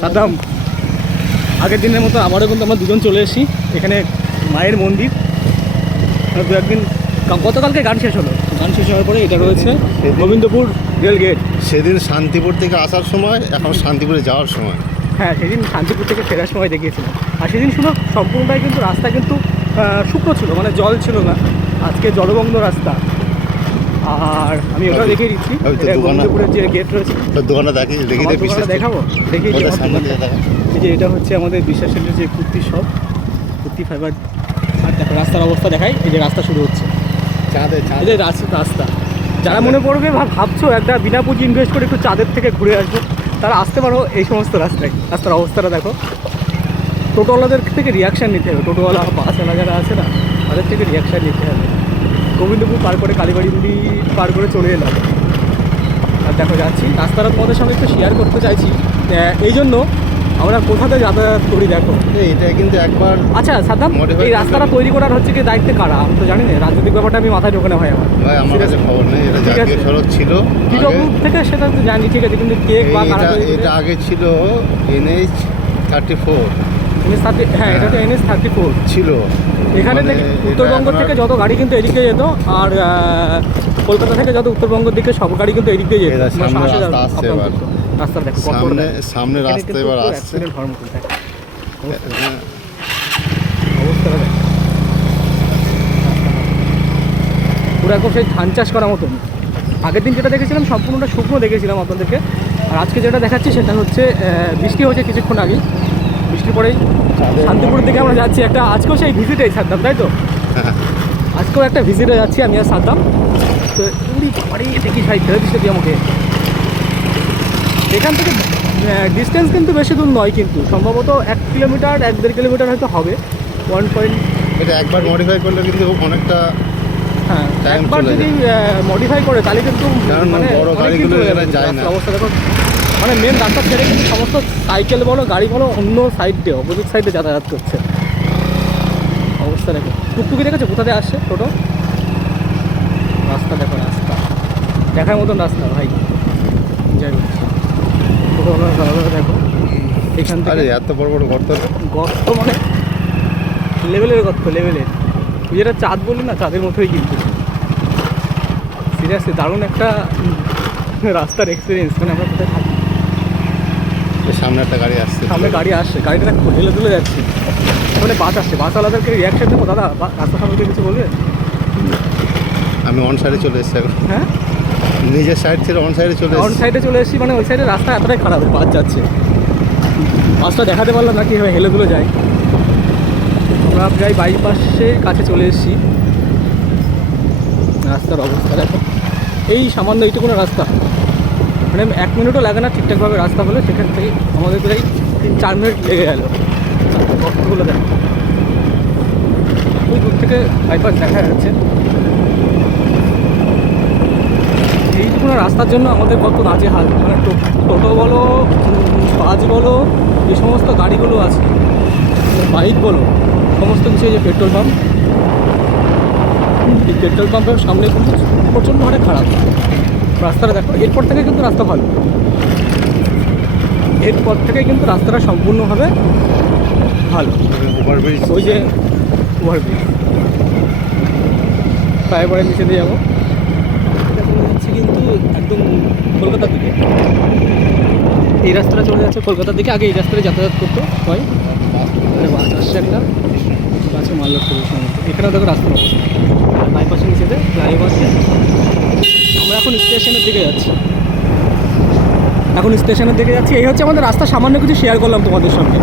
সাদ্দাম আগের দিনের মতো আবারও কিন্তু আমরা দুজন চলে এসেছি। এখানে মায়ের মন্দির। দু একদিন গতকালকে গান শেষ হলো। গান শেষ হওয়ার পরে এটা রয়েছে গোবিন্দপুর রেল গেট। সেদিন শান্তিপুর থেকে আসার সময় এখন শান্তিপুরে যাওয়ার সময়। হ্যাঁ সেদিন শান্তিপুর থেকে ফেরার সময় দেখিয়েছিলাম। আর সেদিন শুধু সম্পূর্ণটাই কিন্তু রাস্তা কিন্তু শুকনো ছিল মানে জল ছিল না। আজকে জলবন্ধ রাস্তা। আর আমি ওটা ওই- দেখিয়ে দিচ্ছি। গোবিন্দপুরের যে গেট রয়েছে। দোকানটা দেখি দেখি দেখাবো? দেখিয়ে দেখা। এই যে এটা হচ্ছে আমাদের বিশ্বাসের যে কুর্তি শপ কুর্তি ফাইবার আর দেখো রাস্তার অবস্থা দেখাই। এই যে রাস্তা শুরু হচ্ছে। এই যে রাস্তা যারা মনে করবে ভাব ভাবছ একটা বিনা পুঁজি ইনভেস্ট করে একটু চাঁদের থেকে ঘুরে আসব তারা আসতে পারো এই সমস্ত রাস্তায়। রাস্তার অবস্থাটা দেখো। টোটোওয়ালাদের থেকে রিয়াকশান নিতে হবে। টোটোওয়ালা বাসওয়ালা যারা আছে না তাদের থেকে রিয়াকশান নিতে হবে। গোবিন্দপুর পার করে কালীবাড়ি পার করে চলে এলাম। আর দেখো যাচ্ছি। রাস্তাটা তোমাদের সঙ্গে একটু শেয়ার করতে চাইছি। এই জন্য আমরা কোথাতে যাতায়াত করি দেখো। এটা কিন্তু একবার আচ্ছা সাদ্দাম এই রাস্তাটা তৈরি করার হচ্ছে কি দায়িত্বে কারা? আমি তো জানি না রাজনৈতিক ব্যাপারটা আমি মাথায় ঢোকে হয় আমার। ভাই আমার কাছে খবর নেই এটা জাতীয়। সড়ক ছিল কি থেকে সেটা তো জানি ঠিক আছে কিন্তু কেক বা করে- এটা আগে ছিল এনএইচ থার্টি ফোর NS 30 হ্যাঁ এটা তো এনএস থার্টি ফোর। ছিল। এখানে মানে থেকে এটা উত্তরবঙ্গ থেকে যত গাড়ি কিন্তু এদিকে যেত আর কলকাতা থেকে যত উত্তরবঙ্গের দিকে সব গাড়ি কিন্তু এদিক দিয়ে যেত। মানে রাস্তা। দেখো সামনে সামনে রাস্তা এবার আসছে। হ্যাঁ, অবস্থাটা দেখো। পুরো একদম সেই ধান চাষ করার মতন। আগের দিন যেটা দেখেছিলাম সম্পূর্ণটা শুকনো দেখেছিলাম আপনাদেরকে। আর আজকে যেটা দেখাচ্ছি সেটা হচ্ছে বৃষ্টি হয়েছে কিছুক্ষণ আগে বৃষ্টির পরেই শান্তিপুর থেকে আমরা যাচ্ছি একটা আজকেও সেই ভিজিটেই সাদ্দাম তাই তো? আজকেও একটা ভিজিটে যাচ্ছি আমি আর সাদ্দাম। তো উড়ি বাড়ি দেখি ভাই ফেরত দিচ্ছে দিয়ে আমাকে? এখান থেকে ডিস্টেন্স কিন্তু বেশি দূর নয় কিন্তু সম্ভবত এক কিলোমিটার এক দেড় কিলোমিটার হয়তো হবে। ওয়ান পয়েন্ট এটা একবার মডিফাই করলে কিন্তু অনেকটা হ্যাঁ একবার যদি মডিফাই করে তাহলে কিন্তু মানে অবস্থা দেখো। মানে মেন রাস্তা ছেড়ে কিন্তু সমস্ত সাইকেল বলো গাড়ি বলো অন্য সাইড দিয়ে অপোজিট সাইডে যাতায়াত করছে। অবস্থা দেখো। টুকটুকি দেখেছ? কোথাতে আসছে টোটো? রাস্তা দেখো রাস্তা। দেখার মতন রাস্তা ভাই। যাই হোক। টোটো দেখো। এখান থেকে এত বড় বড় গর্ত গর্ত মানে লেভেলের গর্ত লেভেলের। তুই যেটা চাঁদ বললি না চাঁদের মতোই কিন্তু। সিরিয়াসলি দারুণ একটা রাস্তার এক্সপিরিয়েন্স মানে আমরা কোথায় থাকি? সামনে একটা গাড়ি আসছে। সামনে গাড়ি আসছে গাড়িটা ঢেলে তুলে যাচ্ছে। মানে বাস আসছে বাস আলাদাকে রিয়াকশন দেবো দাদা বা- রাস্তা সামনে কিছু বলবে? আমি অন সাইডে চলে এসেছি এখন। হ্যাঁ? নিজের সাইড থেকে অন সাইডে চলে অন সাইডে চলে এসেছি মানে ওই সাইডে রাস্তা এতটাই খারাপ বাস যাচ্ছে। বাসটা দেখাতে পারলাম না কীভাবে হেলে তুলে যায়। আমরা প্রায় বাইপাসের কাছে চলে এসেছি। রাস্তার অবস্থা দেখো। এই সামান্য এইটুকুনো রাস্তা। মানে এক মিনিটও লাগে না ঠিকঠাকভাবে রাস্তা হলে, সেখান থেকে আমাদের প্রায় তিন চার মিনিট লেগে গেল। কষ্টগুলো দেখো। ওই দূর থেকে বাইপাস দেখা যাচ্ছে। এইটুকুনো রাস্তার জন্য আমাদের কত নাজে হাল মানে টোটো বলো বাস বলো, এই সমস্ত গাড়িগুলো আছে। বাইক বলো, সমস্ত কিছু এই যে পেট্রোল পাম্প। এই পেট্রোল পাম্পের সামনে কিন্তু প্রচণ্ড হারে খারাপ। রাস্তাটা দেখো এরপর থেকে কিন্তু রাস্তা ভালো। এরপর থেকে কিন্তু রাস্তাটা সম্পূর্ণভাবে ভালো। ওভারব্রিজ ওই যে ওভারব্রিজ ফ্লাইওভারের নিচে দিয়ে যাব। যাচ্ছে কিন্তু একদম কলকাতার দিকে। এই রাস্তাটা চলে যাচ্ছে কলকাতার দিকে। আগে এই রাস্তায় যাতায়াত করতো হয়। মানে বাস আসছে একটা। বাসে মাল লোড করবে এখানেও দেখো রাস্তা বাইপাসের নিচেতে ফ্লাইওভার এখন স্টেশনের দিকে যাচ্ছি। এখন স্টেশনের দিকে যাচ্ছি। এই হচ্ছে আমাদের রাস্তা, সামান্য কিছু শেয়ার করলাম তোমাদের সঙ্গে।